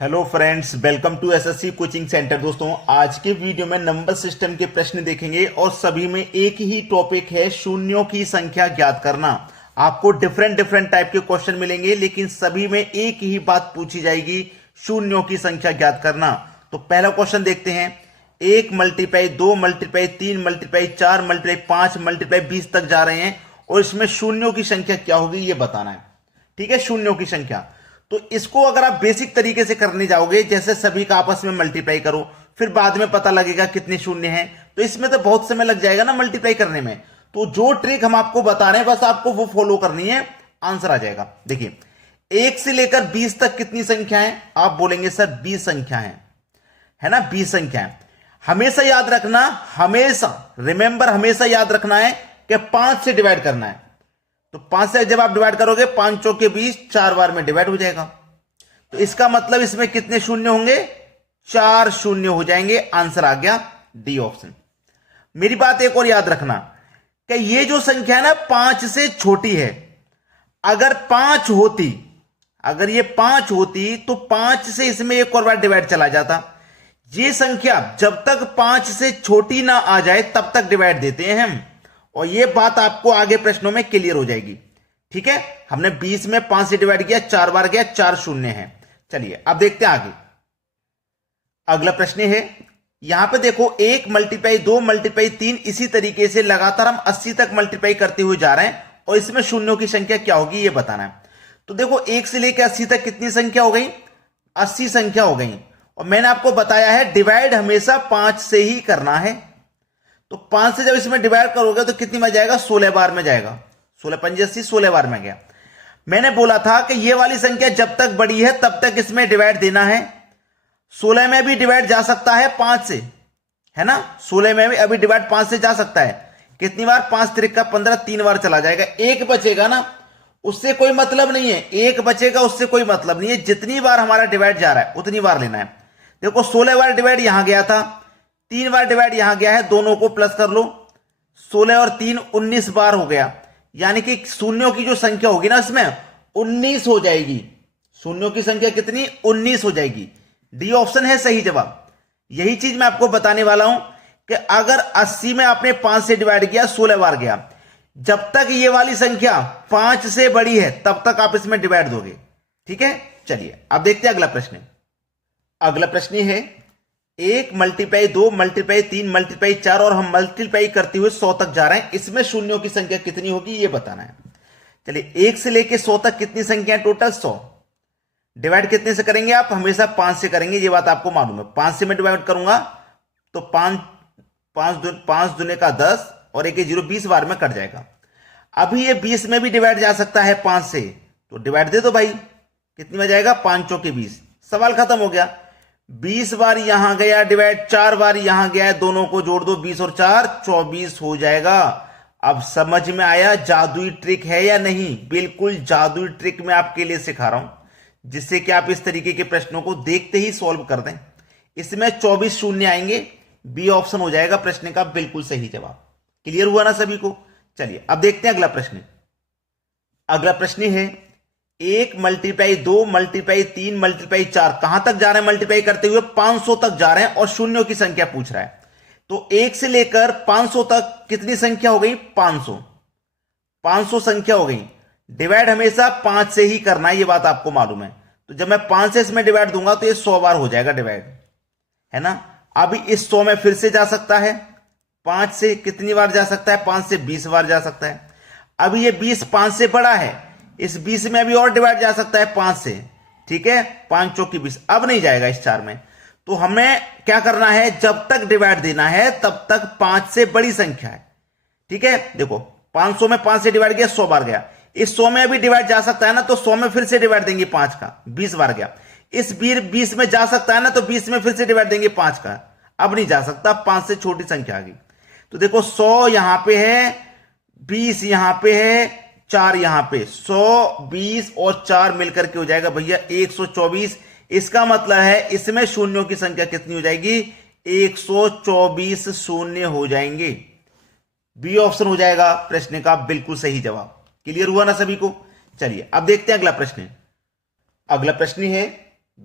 Hello friends, welcome to SSC coaching centre. दोस्तों, आज के वीडियो में नंबर सिस्टम के प्रश्न देखेंगे और सभी में एक ही टॉपिक है, शून्यों की संख्या ज्ञात करना। आपको डिफरेंट डिफरेंट टाइप के क्वेश्चन मिलेंगे, लेकिन सभी में एक ही बात पूछी जाएगी, शून्यों की संख्या ज्ञात करना। तो पहला क्वेश्चन देखते हैं। 1 multiply 2 multiply 3 multiply 4 multiply 5 multiply 20 तक जा रहे हैं और इसमें शून्यों की संख्या क्या होगी ये बताना है। ठीक है, शून्यों की संख्या। तो इसको अगर आप बेसिक तरीके से करने जाओगे, जैसे सभी का आपस में मल्टीप्लाई करो, फिर बाद में पता लगेगा कितने शून्य हैं, तो इसमें तो बहुत समय लग जाएगा ना मल्टीप्लाई करने में। तो जो ट्रिक हम आपको बता रहे हैं बस आपको वो फॉलो करनी है, आंसर आ जाएगा। देखिए, 1 से लेकर 20 तक कितनी संख्या है? आप बोलेंगे सर 20 संख्या है ना, 20 संख्या है। हमेशा याद रखना, हमेशा रिमेंबर, हमेशा याद रखना है कि 5 से डिवाइड करना है। तो 5 से जब आप डिवाइड करोगे, 5 चौके 20, 4 बार में डिवाइड हो जाएगा। तो इसका मतलब इसमें कितने शून्य होंगे? 4 शून्य हो जाएंगे। आंसर आ गया डी ऑप्शन। मेरी बात एक और याद रखना कि ये जो संख्या है ना 5 से छोटी है। अगर 5 होती, अगर ये 5 होती तो 5 से इसमें एक और बार डिवाइड चला जाता। ये संख्या जब तक 5 से छोटी ना आ जाए तब तक डिवाइड देते हैं हम, और ये बात आपको आगे प्रश्नों में क्लियर हो जाएगी। ठीक है, हमने 20 में 5 से डिवाइड किया, 4 बार गया, 4 शून्य है। चलिए अब देखते हैं आगे। अगला प्रश्न है, यहां पे देखो 1 मल्टीप्लाई 2 मल्टीप्लाई 3, इसी तरीके से लगातार हम 80 तक मल्टीप्लाई करते हुए जा रहे हैं और इसमें शून्यों की संख्या क्या होगी ये बताना है। तो देखो 1 से लेकर 80 तक कितनी संख्या हो गई? 80 संख्या हो गई। और मैंने आपको बताया है डिवाइड हमेशा 5 से ही करना है। तो 5 से जब इसमें डिवाइड करोगे तो कितनी में जाएगा? 16 बार में जाएगा। 16 पंजे 80, 16 बार में गया। मैंने बोला था कि ये वाली संख्या जब तक बड़ी है तब तक इसमें डिवाइड देना है। 16 में भी डिवाइड जा सकता है 5 से, है ना। 16 में भी अभी डिवाइड 5 से जा सकता है। कितनी बार? 5 त्रिक 15, 3 बार चला जाएगा। एक बचेगा ना, उससे कोई मतलब नहीं है। एक बचेगा, उससे कोई मतलब नहीं है। जितनी बार हमारा डिवाइड जा रहा है उतनी बार लेना है। देखो 16 बार डिवाइड यहां गया था, 3 बार डिवाइड यहां गया है, दोनों को प्लस कर लो। 16 और 3 19 बार हो गया, यानी कि शून्यों की जो संख्या होगी ना इसमें 19 हो जाएगी। शून्यों की संख्या कितनी? 19 हो जाएगी। डी ऑप्शन है सही जवाब। यही चीज मैं आपको बताने वाला हूं कि अगर 80 में आपने 5 से डिवाइड किया, 16 बार गया, जब तक ये वाली संख्या 5 से बड़ी है तब तक आप इसमें डिवाइड दोगे। ठीक है, चलिए अब देखते हैं अगला प्रश्न। अगला प्रश्न है 1 मल्टीप्लाई 2 मल्टीप्लाई 3 मल्टीप्लाई 4, और हम मल्टीप्लाई करते हुए 100 तक जा रहे हैं। इसमें शून्यों की संख्या कितनी होगी ये बताना है। चलिए 1 से लेके 100 तक कितनी संख्या है? टोटल 100। डिवाइड कितने से करेंगे आप? हमेशा 5 से करेंगे, ये बात आपको मालूम है। 5 से मैं डिवाइड करूंगा तो 5 दुने का 10 और 1 0, 20 बार में कट जाएगा। अभी ये 20 में भी डिवाइड जा सकता है 5 से, तो डिवाइड दे दो भाई। कितनी में जाएगा? 5 चौके 20। सवाल खत्म हो गया। 20 बार यहां गया डिवाइड, 4 बार यहां गया, दोनों को जोड़ दो, 20 और 4 24 हो जाएगा। अब समझ में आया जादुई ट्रिक है या नहीं? बिल्कुल जादुई ट्रिक मैं आपके लिए सिखा रहा हूं, जिससे कि आप इस तरीके के प्रश्नों को देखते ही सॉल्व कर दें। इसमें 24 शून्य आएंगे, बी ऑप्शन हो जाएगा प्रश्न का बिल्कुल सही जवाब। क्लियर हुआ ना सभी को? चलिए अब देखते हैं अगला प्रश्न। अगला प्रश्न है 1 मल्टीप्लाई 2 मल्टीप्लाई 3 मल्टीप्लाई 4, कहां तक जा रहे हैं मल्टीप्लाई करते हुए? 500 तक जा रहे हैं और शून्यों की संख्या पूछ रहा है। तो 1 से लेकर 500 तक कितनी संख्या हो गई? 500। 500 संख्या हो गई। डिवाइड हमेशा 5 से ही करना है, ये बात आपको मालूम है। तो जब मैं 5 से इसमें डिवाइड दूंगा तो ये 100 बार हो जाएगा डिवाइड, है ना। अभी इस 100 में फिर से जा सकता है 5 से। कितनी बार जा सकता है? 5 से 20 बार जा सकता है। अभी ये 20 5 से बड़ा है, इस 20 में अभी और डिवाइड जा सकता है 5 से। ठीक है, 5 चौकी 20, अब नहीं जाएगा इस 4 में। तो हमें क्या करना है? जब तक डिवाइड देना है तब तक 5 से बड़ी संख्या है। ठीक है, देखो 500 में 5 से डिवाइड किया, 100 बार गया। इस 100 में अभी डिवाइड जा सकता है ना, तो 100 में फिर से डिवाइड देंगे 5 का, 20 बार गया। इस 20 में जा सकता है ना, तो 20 में फिर से डिवाइड देंगे 5 का, अब नहीं जा सकता, 5 से छोटी संख्या आ गई। तो देखो 100 यहां पे है, 20 यहां पे है, 4 यहां पे, 100 20 और 4 मिलकर के हो जाएगा भैया 124। इसका मतलब है इसमें शून्यों की संख्या कितनी हो जाएगी? 124 शून्य हो जाएंगे। बी ऑप्शन हो जाएगा प्रश्न का बिल्कुल सही जवाब। क्लियर हुआ ना सभी को? चलिए अब देखते हैं अगला प्रश्न। अगला प्रश्न है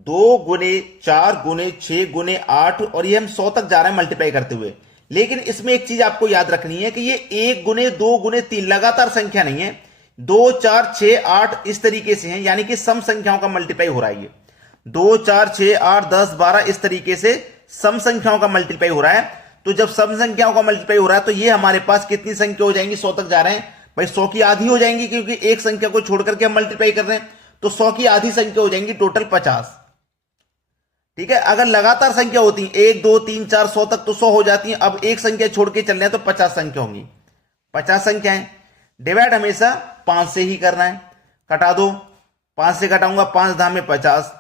2 गुने 4 गुने 6 गुने 8 और ये हम 100 तक जा रहे हैं मल्टीप्लाई करते हुए। लेकिन इसमें एक चीज आपको याद रखनी है कि ये 1 गुने 2 गुने 3 लगातार संख्या नहीं है। 2 4 6 8 इस तरीके से है, यानी कि सम संख्याओं का मल्टीप्लाई हो रहा है। ये 2 4 6 8 10 12 इस तरीके से सम संख्याओं का मल्टीप्लाई हो रहा है। तो जब सम संख्याओं का मल्टीप्लाई हो रहा है तो ये हमारे पास कितनी संख्या हो जाएंगी, 100 तक जा रहे हैं भाई, 100 की आधी हो जाएंगी, क्योंकि एक संख्या को छोड़ करके हम मल्टीप्लाई कर रहे हैं। तो 100 की आधी संख्या हो जाएंगी टोटल 50। ठीक है, अगर लगातार संख्या होती 1 2 3 4 100 तक तो 100 हो जाती है। अब एक संख्या छोड़ के चल रहे हैं तो 50 संख्या होंगी। 50 संख्या है, डिवाइड हमेशा 5 से ही करना है। कटा दो, 5 से घटाऊंगा, 5 धाम में 50।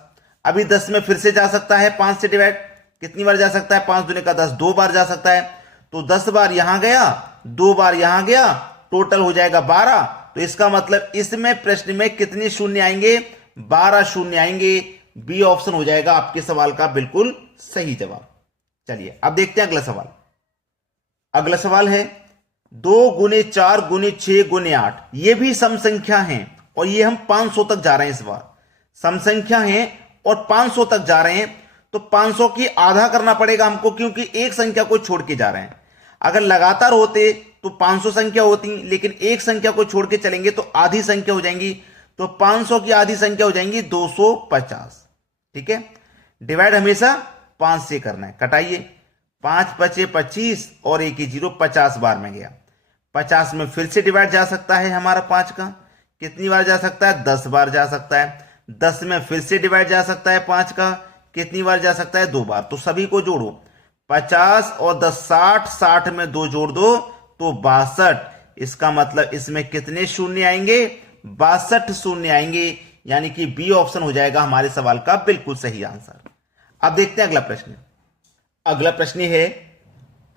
अभी 10 में फिर से जा सकता है 5 से डिवाइड, कितनी बार जा सकता है, 5 दूने का 10, 2 बार जा सकता है। तो 10 बार यहां गया, 2 बार यहां गया, टोटल हो जाएगा 12। तो इसका मतलब इसमें प्रश्न में कितने शून्य आएंगे, 12 शून्य आएंगे। बी ऑप्शन हो जाएगा आपके सवाल का बिल्कुल सही जवाब। चलिए अब देखते हैं अगला सवाल। अगला सवाल है 2 गुने 4 गुने 6 गुने 8, ये भी सम संख्या है और ये हम 500 तक जा रहे हैं। इस बार सम संख्या है और 500 तक जा रहे हैं, तो 500 की आधा करना पड़ेगा हमको, क्योंकि एक संख्या को छोड़ के जा रहे हैं। अगर लगातार होते तो 500 संख्या होती, लेकिन एक संख्या को छोड़ के चलेंगे तो आधी संख्या हो जाएंगी। तो 500 की आधी संख्या हो जाएंगी 250। ठीक है, डिवाइड हमेशा 5 से करना है। कटाइए, 5 बचे 25 और 1 ही 0, 50 बार में गया। 50 में फिर से डिवाइड जा सकता है हमारा 5 का, कितनी बार जा सकता है, 10 बार जा सकता है। 10 में फिर से डिवाइड जा सकता है 5 का, कितनी बार जा सकता है, 2 बार। तो सभी को जोड़ो, 50 और 10 60, 60 में 2 जोड़ दो तो 62। इसका मतलब इसमें कितने शून्य आएंगे, 62 शून्य आएंगे, यानी कि बी ऑप्शन हो जाएगा हमारे सवाल का बिल्कुल सही आंसर। अब देखते हैं अगला प्रश्न। अगला प्रश्न है,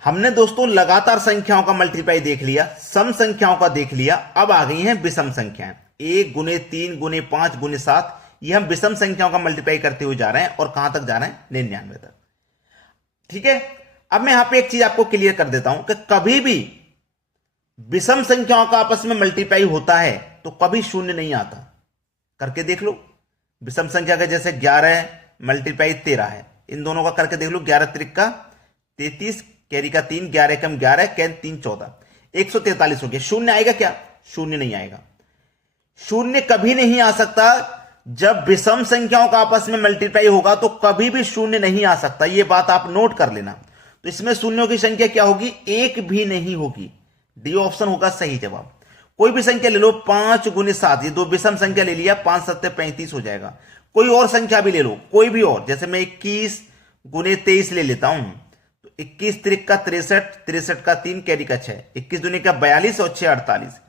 हमने दोस्तों लगातार संख्याओं का मल्टीप्लाई देख लिया, सम संख्याओं का देख लिया, अब आ गई हैं विषम संख्याएं। 1 गुने 3 गुने 5 गुने 7, ये हम विषम संख्याओं का मल्टीप्लाई करते हुए जा रहे हैं और कहां तक जा रहे हैं, 99 तक। ठीक है, अब मैं यहां पे एक चीज आपको क्लियर कर देता हूं कि कभी भी विषम संख्याओं का आपस में मल्टीप्लाई होता है तो कभी शून्य नहीं आता। करके देख लो, विषम संख्या का जैसे 11 मल्टीप्लाई 13 है, इन दोनों का करके देख लो। 11 त्रिक का 33, कैरी का 3, 11 कम 11, कैन 3 14, 143 हो गया। शून्य आएगा क्या, शून्य नहीं आएगा। शून्य कभी नहीं आ सकता। जब विषम संख्याओं का आपस में मल्टीप्लाई होगा तो कभी भी शून्य नहीं आ सकता, यह बात आप नोट कर लेना। तो इसमें शून्यों की संख्या क्या होगी, 1 भी नहीं होगी। डी ऑप्शन होगा सही जवाब। कोई भी संख्या ले लो, 5 गुने 7, ये दो विषम संख्या ले लिया, 5 7 35 हो जाएगा। कोई और संख्या भी ले लो, कोई भी और, जैसे मैं 21 गुने 23 ले लेता हूं, तो 21 त्रिक का 63, 63 का 3, कैरी का 6, 21 दूनी का 42 और 6 48,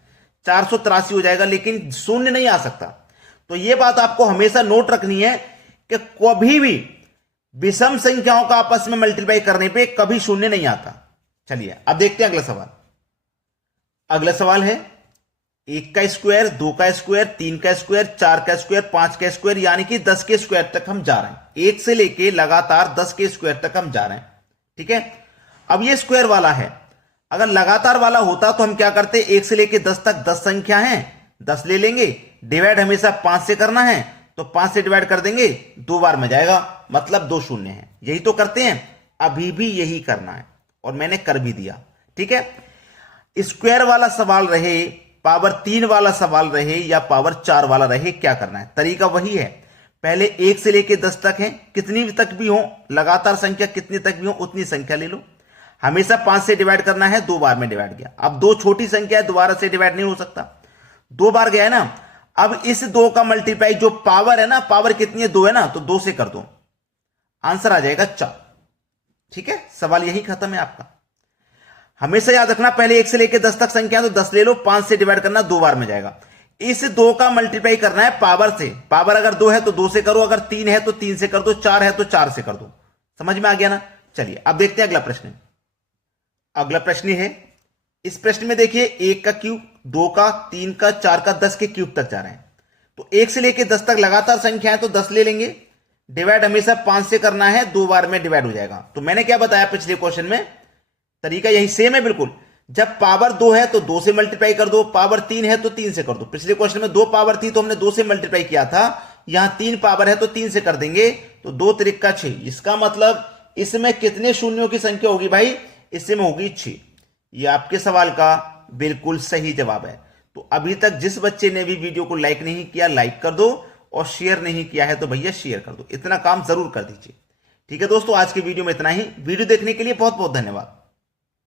483 हो जाएगा। लेकिन शून्य नहीं आ सकता। तो यह बात आपको हमेशा नोट रखनी है कि कभी भी विषम संख्याओं का आपस में मल्टीप्लाई करने पे कभी शून्य नहीं आता। चलिए अब देखते हैं अगला सवाल। अगला सवाल है 1 का स्क्वायर, 2 का स्क्वायर, 3 का स्क्वायर, 4 का स्क्वायर, 5 का स्क्वायर, यानी कि 10 के स्क्वायर तक हम जा रहे हैं। 1 से लेके लगातार 10 के स्क्वायर तक हम जा रहे हैं। ठीक है, अब ये स्क्वायर वाला है। अगर लगातार वाला होता तो हम क्या करते, 1 से लेके 10 तक 10 संख्या है, 10 ले लेंगे, डिवाइड हमेशा 5 से करना है, तो 5 से डिवाइड कर देंगे, 2 बार में जाएगा, मतलब 2 शून्य है। यही तो करते हैं, अभी भी यही करना है और मैंने कर भी दिया। ठीक है, स्क्वायर वाला सवाल रहे, पावर 3 वाला सवाल रहे या पावर 4 वाला रहे, क्या करना है, तरीका वही है। पहले 1 से लेके 10 तक है, कितनी तक भी हो, लगातार संख्या कितनी तक भी हो उतनी संख्या ले लो। हमेशा 5 से डिवाइड करना है, 2 बार में डिवाइड गया। अब 2 छोटी संख्या है, दोबारा से डिवाइड नहीं हो सकता, 2 बार गया है ना। अब इस 2 का मल्टीप्लाई, जो पावर है ना, पावर कितनी है, 2 है ना, तो 2 से कर दो, आंसर आ जाएगा 4। ठीक है, सवाल यही खत्म है आपका। हमेशा याद रखना, पहले 1 से लेके 10 तक संख्या तो 10 ले लो, 5 से डिवाइड करना, 2 बार में जाएगा। इस 2 का मल्टीप्लाई करना है पावर से। पावर अगर 2 है तो 2 से करो, अगर 3 है तो 3 से कर दो, 4 है तो 4 से कर दो। समझ में आ गया ना। चलिए अब देखते हैं अगला प्रश्न। अगला प्रश्न है, इस प्रश्न में देखिए 1 का क्यूब, 2 का, 3 का, 4 का, 10 के क्यूब तक जा रहे हैं। तो 1 से लेके 10 तक लगातार संख्या है तो 10 ले लेंगे, डिवाइड हमेशा 5 से करना है, 2 बार में डिवाइड हो जाएगा। तो मैंने क्या बताया पिछले क्वेश्चन में, तरीका यही सेम है बिल्कुल। जब पावर 2 है तो 2 से मल्टीप्लाई कर दो, पावर 3 है तो 3 से कर दो। पिछले क्वेश्चन में 2 पावर थी तो हमने 2 से मल्टीप्लाई किया था, यहां 3 पावर है तो 3 से कर देंगे, तो 2 त्रिका 6। इसका मतलब इसमें कितने शून्यों की संख्या होगी भाई, इसमें होगी 6। ये आपके सवाल का बिल्कुल सही जवाब है। तो अभी तक जिस बच्चे ने भी वीडियो को लाइक नहीं किया, लाइक कर दो, और शेयर नहीं किया है तो भैया शेयर कर दो। इतना काम जरूर कर दीजिए। ठीक है दोस्तों, आज के वीडियो में इतना ही। वीडियो देखने के लिए बहुत बहुत धन्यवाद।